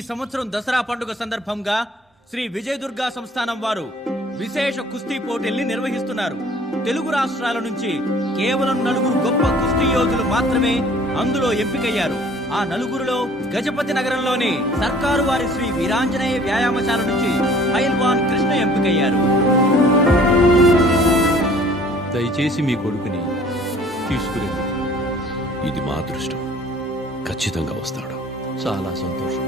ఈ సంవత్సరం దసరా పండుగ సందర్భంగా శ్రీ విజయదుర్గా సంస్థానం వారు విశేష కుస్తీ పోటీల్ని నిర్వహిస్తున్నారు. తెలుగు రాష్ట్రాల నుంచి కేవలం 4 గొప్ప కుస్తీ యోధులు మాత్రమే అందులో ఎంపికయ్యారు. ఆ నలుగురిలో గజపతి నగరంలోని సర్కారు వారి శ్రీ వీరాంజనేయ వ్యాయామశాల నుంచి పైల్వాన్ కృష్ణ ఎంపికయ్యారు. దయచేసి మీ కొడుకుని తీసుకురండి. ఇది మా అదృష్టం. ఖచ్చితంగా వస్తాడు. చాలా సంతోషం.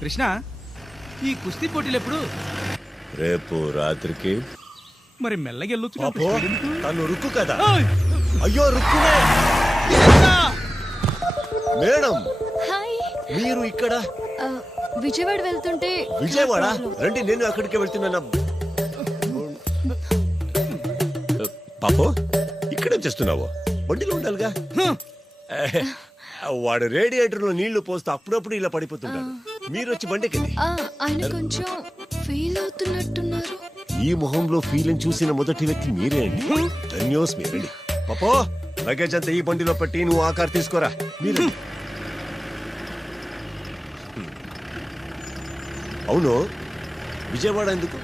కృష్ణ, ఈ కుస్తీ పోటీలు ఎప్పుడు? రేపు రాత్రికి. మరి మెల్లగా వెళ్ళొచ్చు. తను రుక్కు కదా. అయ్యో రుక్కునే. Madam, hi. మీరు ఇక్కడ? విజయవాడ వెళ్తుంటే. విజయవాడ రండి, నేను అక్కడికే వెళ్తున్నా. పాపో, ఇక్కడేం చేస్తున్నావు? బండిలో ఉండాలిగా. వాడు రేడియేటర్ లో నీళ్లు పోస్తే అప్పుడప్పుడు ఇలా పడిపోతుంటాడు. మీరు వచ్చి బండికెళ్ళి. ఆయన కొంచెం ఫీల్ అవుతున్నట్టున్నారు. ఈ మొహంలో ఫీలింగ్ చూసిన మొదటి వ్యక్తి మీరే అండి. ధన్యోస్ మీరండి. పాపో, లగేజ్ అంతా ఈ బండిలో పెట్టి నువ్వు ఆ కార్ తీసుకోరా. మీరు అవును, విజయవాడ ఎందుకు?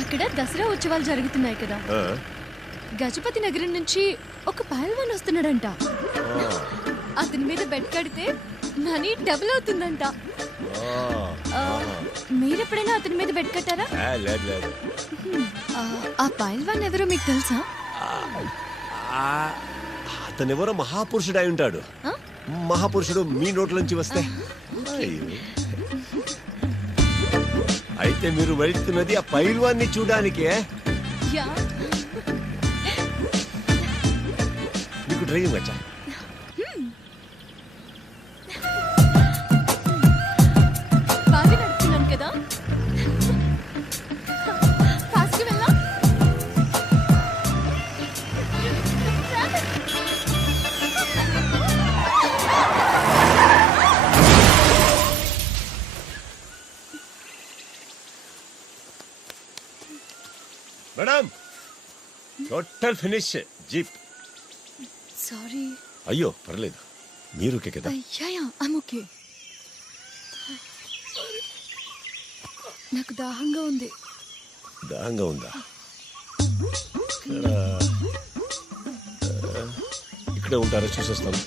అక్కడ దసరా ఉత్సవాలు జరుగుతున్నాయి కదా. గజపతి నగరం నుంచి ఒక పైల్వాన్ వస్తున్నాడంట. అతని మీద బెట్ కడితే మనీ డబుల్ అవుతుందంట. మీరెప్పుడైనా అతని మీద బెట్ కట్టారా? ఆ పైల్వాన్ ఎవరో మీకు తెలుసా? అతనెవరో మహాపురుషుడు అయి ఉంటాడు. మహాపురుషుడు మీ నోట్ల నుంచి వస్తే. అయితే మీరు వెళ్తున్నది ఆ పైల్వాన్ని చూడడానికే. మీకు డ్రైవింగ్ వచ్చా? బాగా నడుపుతున్నాను కదా. ఫాస్ట్ వెళ్ళా. Madam, total finish jeep. Sorry. అయ్యో పర్లేదు, మీరు కదా. ఓకే. నాకు దాహంగా ఉంది. దాహంగా ఉందా? ఇక్కడే ఉంటారా? చూసొస్తాను.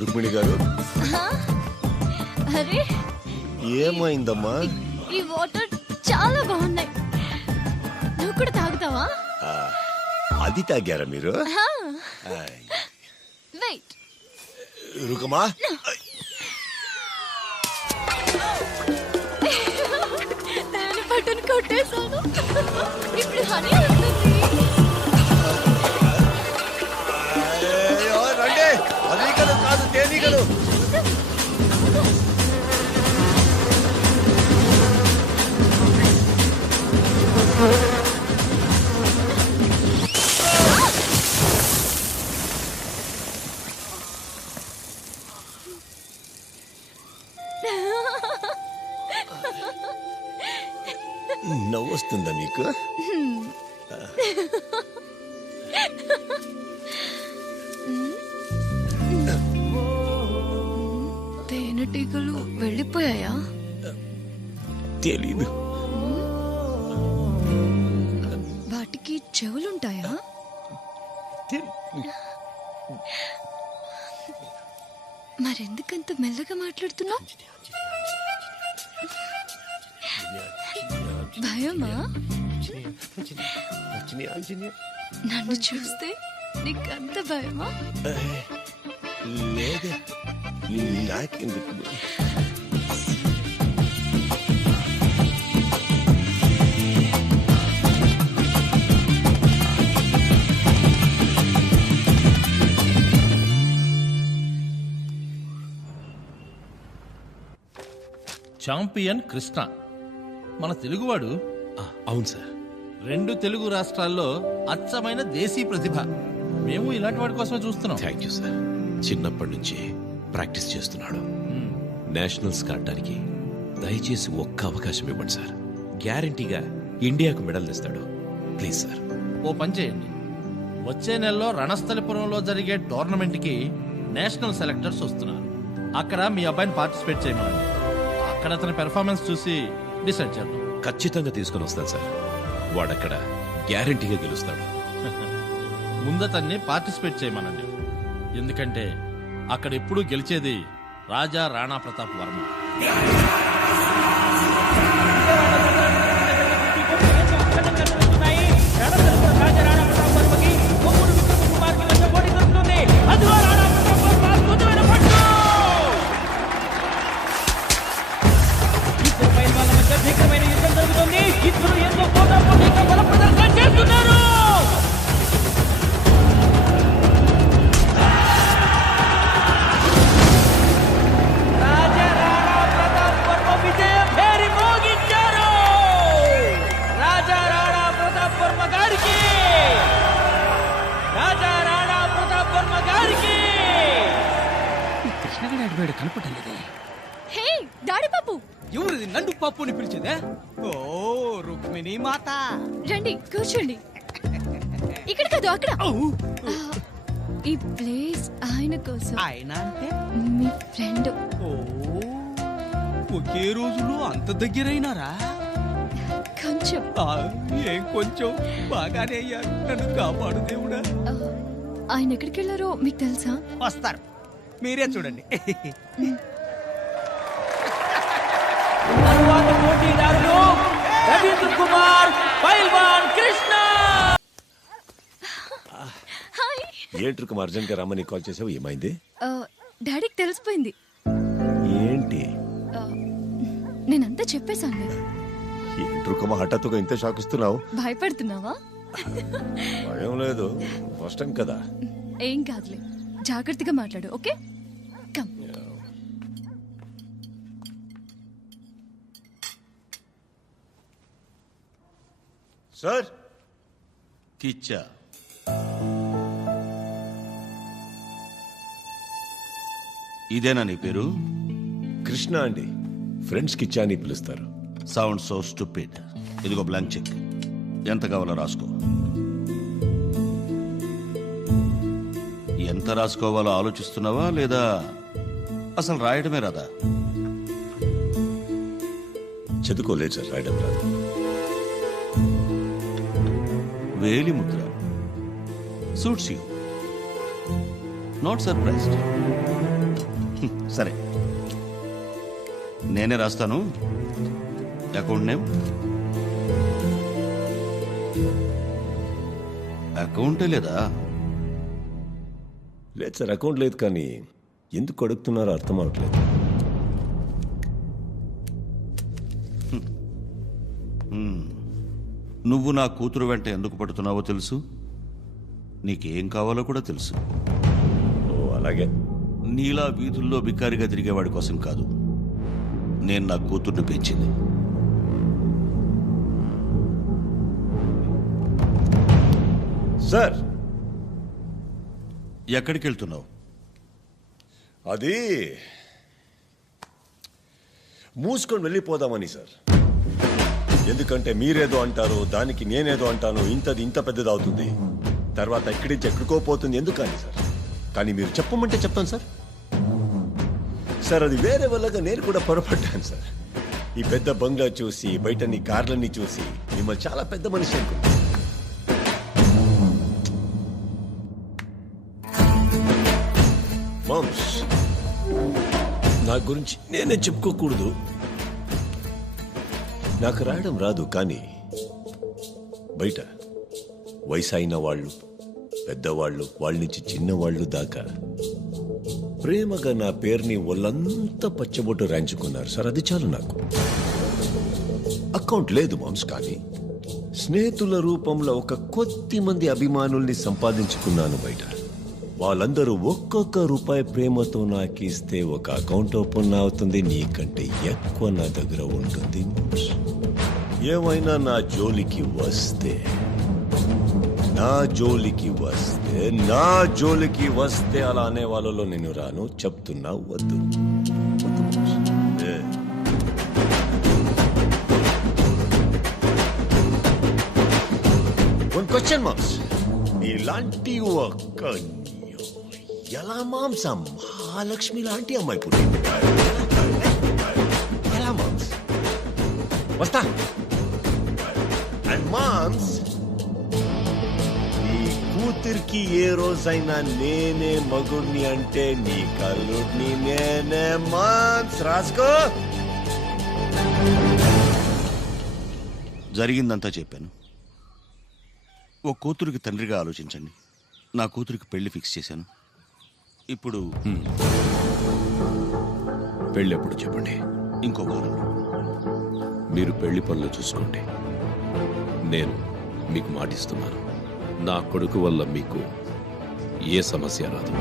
రుక్మిణి గారు, అరే ఏమైందమ్మా? ఈ వాటర్ చాలా బాగున్నాయి. నువ్వు కూడా తాగుతావా? అది తాగారా మీరు? వెయిట్. రుకమా, దాని బటన్ కొట్టేశాను. ఇప్పుడు హనీ వస్తుంది. రండి. అలీగలు కాదు, తేనీగలు. నవ్వొస్తుందా మీకు? తేనెటీగలు వెళ్ళిపోయాయా? తెలీదు. వాటికి చెవులుంటాయా? మరెందుకంత మెల్లగా మాట్లాడుతున్నావు? భయమా? నన్ను చూస్తే నీకంత భయమా? లేదే నాకెందుకు ఛాంపియన్ కృష్ణ మన తెలుగువాడు అవును సార్. 2 తెలుగు రాష్ట్రాల్లో అచ్చమైన దేశీ ప్రతిభ. మేము ఇలాంటి వాడి కోసమే చూస్తున్నాం. Thank you sir. చిన్నప్పటి నుంచి ప్రాక్టీస్ చేస్తున్నాడు. నేషనల్స్ ఆడటానికి దయచేసి ఒక్క అవకాశం ఇవ్వండి సార్. గ్యారంటీగా ఇండియాకు మెడల్ తెస్తాడు. Please sir. ఓ పని చేయండి, వచ్చే నెలలో రణస్థలిపురంలో జరిగే టోర్నమెంట్కి నేషనల్ సెలెక్టర్స్ వస్తున్నారు. అక్కడ మీ అబ్బాయిని పార్టిసిపేట్ చేయమనండి. అక్కడ అతని పెర్ఫార్మెన్స్ చూసి డిసైడ్ చేద్దాం. ఖచ్చితంగా తీసుకొని వస్తాను సార్. వాడక్కడ గ్యారంటీగా గెలుస్తాడు. ముందతన్ని పార్టిసిపేట్ చేయమనండి. ఎందుకంటే అక్కడ ఎప్పుడూ గెలిచేది రాజా రాణా ప్రతాప్ వర్మ. కృష్ణగాడు అడిగాడు కనపడలేదే. హే డాడీ పాపు, ఎవరిది నన్ను పప్పు అని పిలిచేదే? ఓ రుక్మిణి మాత. రండి కూర్చోండి. ఇక్కడ కాదు అక్కడ. ఆ, ఈ ప్లేస్ ఆయన కోసం. ఆయన అంటే మీ ఫ్రెండ్. ఓ ఒకే రోజులో అంత దగ్గరైనారా? కొంచెం. ఏం కొంచెం బాగానే అయ్యారు. నన్ను కాపాడు దేవుడా. ఆ, ఆయన ఎక్కడికి వెళ్ళారో మీకు తెలుసా? వస్తారు, మీరే చూడండి. తరువాత పోటీదారులు రవీంద్ర కుమార్, పైల్వాన్ కృష్ణ. హాయ్. ఏంట్రుకు అర్జెంట్ గా రమ్మని కాల్ చేసావు, ఏమైంది? ఆ, డాడీకి తెలిసిపోయింది. ఏంటి ఆ, నేనంతా చెప్పేశాను. ఏంట్రుకమ్మ హఠాత్తుగా ఇంత షాక్ ఇస్తున్నావు? భయపడుతున్నావా? భయం లేదు, ఫస్ట్ టైం కదా. ఏం కాదులే, జాగ్రత్తగా మాట్లాడు. Okay, come. సార్, కిచ్చా ఇదేనా నీ పేరు? కృష్ణ అండి. ఫ్రెండ్స్ కి ఇచ్చా అని పిలుస్తారు. Sound so stupid. ఇదిగో బ్లాంక్ చెక్. ఎంత కావాలో రాసుకో. ఎంత రాసుకోవాలో ఆలోచిస్తున్నావా లేదా అసలు రాయడమే రాదా? చదువుకోలేదు సార్, రాయడం రాదు. వేలి Mudra suits you. Not surprised. సరే, నేనే రాస్తాను. Account name. అకౌంటే లేదా? లేదు సార్, అకౌంట్ లేదు. కానీ ఎందుకు అడుగుతున్నారో అర్థం అవట్లేదు. నువ్వు నా కూతురు వెంట ఎందుకు పడుతున్నావో తెలుసు. నీకేం కావాలో కూడా తెలుసు. ఓ అలాగే. నీలా వీధుల్లో బికారిగా తిరిగేవాడి కోసం కాదు నేను నా కూతుర్ని పెంచింది. సార్, ఎక్కడికి వెళ్తున్నావు? అది మూసుకొని వెళ్ళిపోదామని సార్. ఎందుకంటే మీరేదో అంటారు, దానికి నేనేదో అంటాను, ఇంతది ఇంత పెద్దది అవుతుంది, తర్వాత ఎక్కడి నుంచి ఎక్కడికో పోతుంది. ఎందుకని సార్? కానీ మీరు చెప్పమంటే చెప్తాను సార్. సార్, అది వేరే వల్లగా నేను కూడా పొరపడ్డాను సార్. ఈ పెద్ద బంగ్లా చూసి, బయట నీ కార్లన్నీ చూసి మిమ్మల్ని చాలా పెద్ద మనిషి అనుకుంటా. మామ్స్, నా గురించి నేనే చెప్పుకోకూడదు. నాకు రాయడం రాదు, కానీ బయట వయసు అయిన వాళ్ళు, పెద్దవాళ్ళు, వాళ్ళ నుంచి చిన్నవాళ్ళు దాకా ప్రేమగా నా పేరుని ఒళ్ళంతా పచ్చబొట్టు రాయించుకున్నారు సార్. అది చాలు నాకు. అకౌంట్ లేదు మామ్స్, కానీ స్నేహితుల రూపంలో ఒక కొద్ది మంది అభిమానుల్ని సంపాదించుకున్నాను బయట. వాళ్ళందరూ ఒక్కొక్క రూపాయి ప్రేమతో నాకు ఇస్తే ఒక అకౌంట్ ఓపెన్ అవుతుంది. నీకంటే ఎక్కువ నా దగ్గర ఉంటుంది. ఏమైనా నా జోలికి వస్తే నా జోలికి వస్తే అలా అనే వాళ్ళలో నేను రాను. చెప్తున్నా, వద్దు. క్వశ్చన్ మామ్స్, ఇలాంటి ఒక్క ఎలా మామ్స్ మహాలక్ష్మి లాంటి అమ్మాయి పుట్టింది? ఎలా మామ్స్? వస్తా. అండ్ మామ్స్, నీ కూతురికి ఏ రోజైనా నేనే మగుడిని అంటే నీ కల్లుడిని నేనే. మామ్స్ రాసుకో. జరిగిందంతా చెప్పాను. ఓ కూతురికి తండ్రిగా ఆలోచించండి. నా కూతురికి పెళ్లి ఫిక్స్ చేశాను. ఇప్పుడు పెళ్ళెప్పుడు చెప్పండి. ఇంకో వారంలో. మీరు పెళ్లి పనులు చూసుకోండి. నేను మీకు మాటిస్తున్నాను, నా కొడుకు వల్ల మీకు ఏ సమస్య రాదు.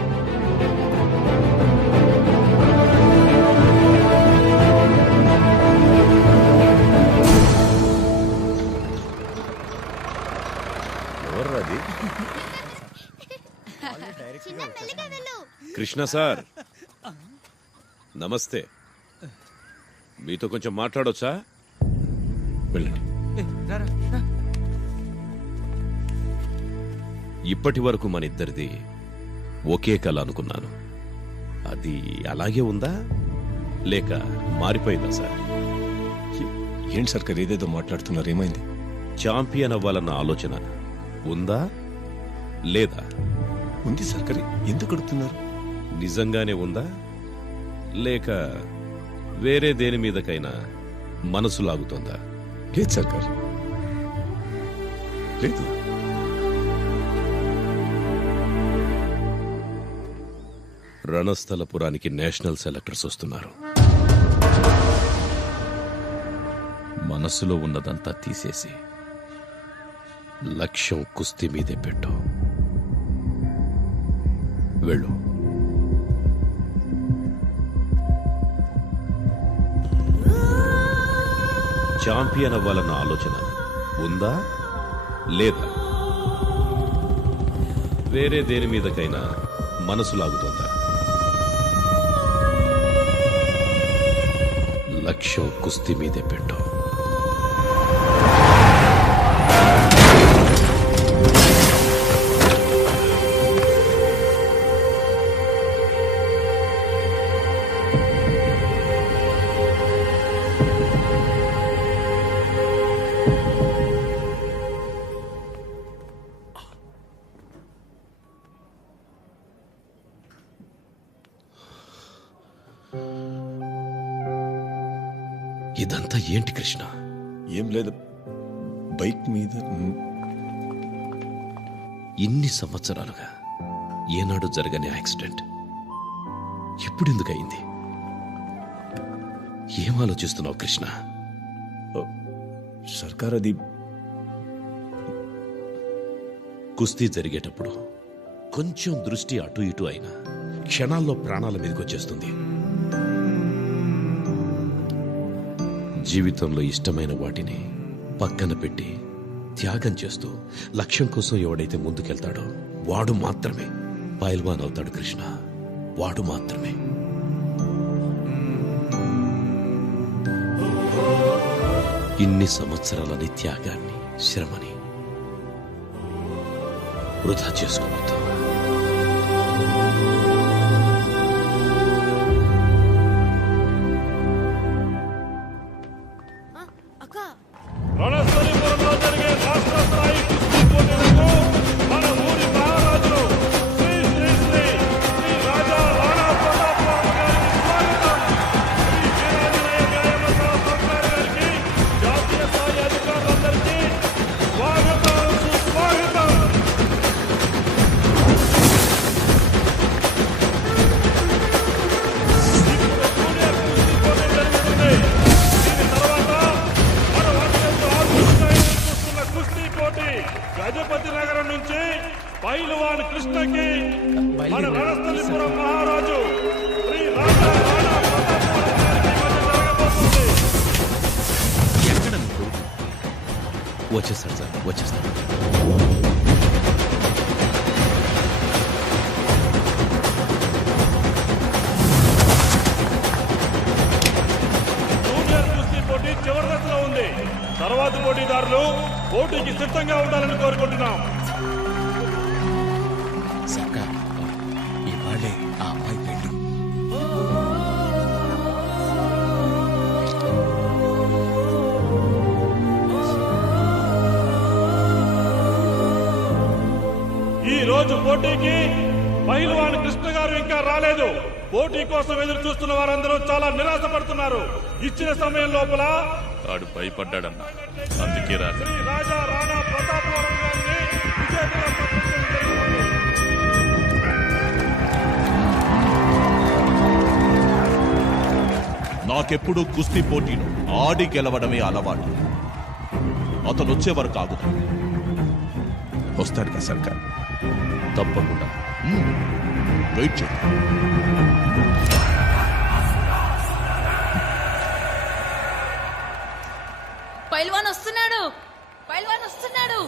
ఎవర్రాది? కృష్ణ సార్, నమస్తే. మీతో కొంచెం మాట్లాడొచ్చా? వెళ్ళండి. ఇప్పటి వరకు మన ఇద్దరిది ఒకే కళ అనుకున్నాను. అది అలాగే ఉందా లేక మారిపోయిందా సార్? ఏంటి సర్కార్ ఏదేదో మాట్లాడుతున్నారు? ఏమైంది? ఛాంపియన్ అవ్వాలన్న ఆలోచన ఉందా లేదా? ఉంది సర్కార్. ఎందుకు అడుగుతున్నారు? నిజంగానే ఉందా లేక వేరే దేని మీదకైనా మనసు లాగుతోందా? లేదు సర్కార్, లేదు. రణస్థలపురానికి నేషనల్ సెలెక్టర్స్ వస్తున్నారు. మనసులో ఉన్నదంతా తీసేసి లక్ష్యం కుస్తీ మీదే పెట్టు. వెళ్ళు. ఛాంపియన్ అవ్వాలన్న ఆలోచన ఉందా లేదా? వేరే దేని మీదకైనా మనసు లాగుతోందా? లక్ష్యం కుస్తీ మీదే పెట్టు. ఇదంతా ఏంటి కృష్ణ? ఏం లేదు, బైక్ మీద ఇన్ని సంవత్సరాలుగా ఏనాడు జరగని యాక్సిడెంట్ ఇప్పుడెందుకు అయింది? ఏం ఆలోచిస్తున్నావు కృష్ణ? సర్కార్ అది కుస్తీ జరిగేటప్పుడు కొంచెం దృష్టి అటు ఇటు అయినా క్షణాల్లో ప్రాణాల మీదకొచ్చేస్తుంది. జీవితంలో ఇష్టమైన వాటిని పక్కన పెట్టి త్యాగం చేస్తూ లక్ష్యం కోసం ఎవడైతే ముందుకెళ్తాడో వాడు మాత్రమే పైల్వాన్ అవుతాడు కృష్ణ. వాడు మాత్రమే. ఇన్ని సంవత్సరాలని త్యాగాన్ని, శ్రమని వృధా చేసుకోవద్దు. రణస్థలిపురంలో జరిగే రాష్ట్ర స్థాయి కుస్తీ పోటీలకు మన ఊరి మహారాజులు శ్రీ శ్రీ శ్రీ శ్రీ రాజా రాణా ప్రతాప్ రావు గారికి స్వాగతం. శ్రీ వీరాంజనేయ వ్యాయామశాల సర్కార్ గారికి, జాతీయ స్థాయి అధికారులందరికీ స్వాగతం, సుస్వాగతం. వచ్చేస్తాడు సార్, వచ్చేస్తాడు. జూనియర్ కుస్తీ పోటీ చివరి దశలో ఉంది. తర్వాత పోటీదారులు పోటీకి సిద్ధంగా ఉండాలని కోరుకుంటున్నాం. సర్కార్ ఇవాళే ఆ అమ్మాయి పెళ్లి. ఈ రోజు పోటీకి పహిల్వాన్ కృష్ణ గారు ఇంకా రాలేదు. పోటీ కోసం ఎదురు చూస్తున్న వారందరూ చాలా నిరాశపడుతున్నారు. ఇచ్చిన సమయం లోపల ఆడు భయపడ్డాడన్న, అందుకే రాదు. శ్రీ రాజా రాణా ప్రతాపవరం గారిని విజేతగా ప్రకటించడం జరుగుతుంది. నాకెప్పుడు కుస్తీ పోటీలో ఆడి గెలవడమే అలవాటు. అతను వచ్చే వరకు ఆగుతాడు. వస్తాడు కదా సర్కార్? తప్పకుండా. వెయిట్ చేద్దాం. పైల్వాన్ వస్తున్నాడు, పైల్వాన్ వస్తున్నాడు.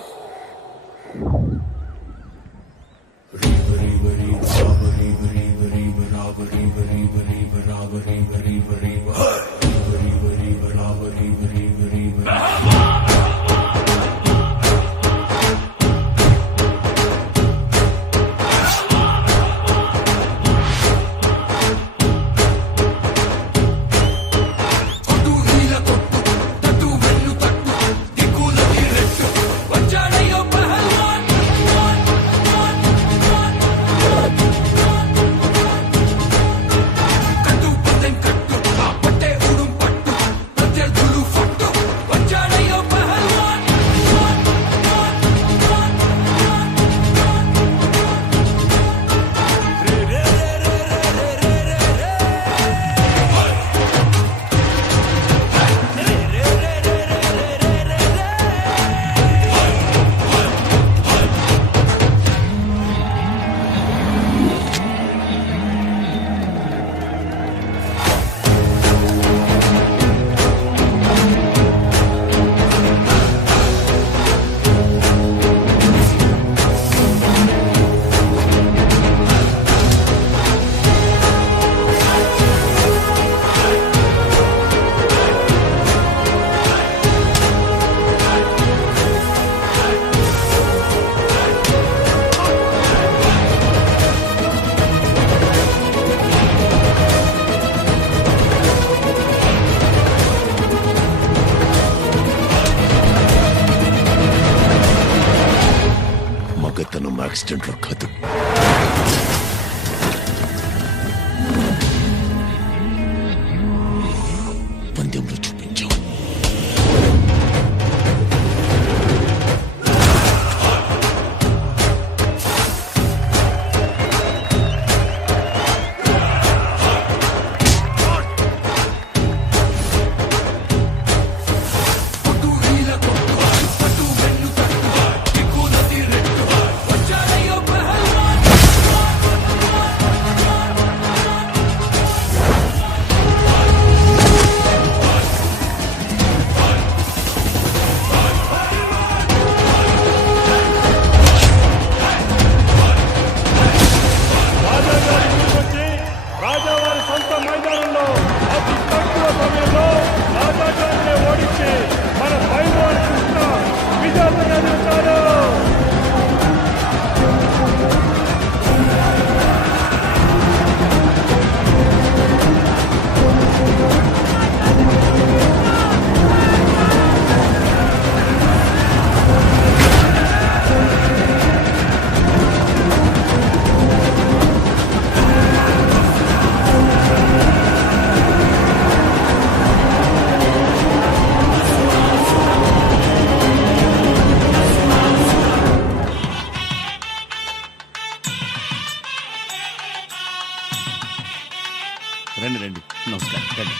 మగతనం యాక్సిడెంట్లో కాదు, పందెంలో చూపించావు. రాజాగారి ముందుకొచ్చి రాజావారి సొంత మైదానంలో అతి తక్కువ సమయంలో రాజాగారిని ఓడించి మన పైల్వాన్ కృష్ణ విజేతగా నిలిచాడు. రండి రండి, నమస్కారం. రండి.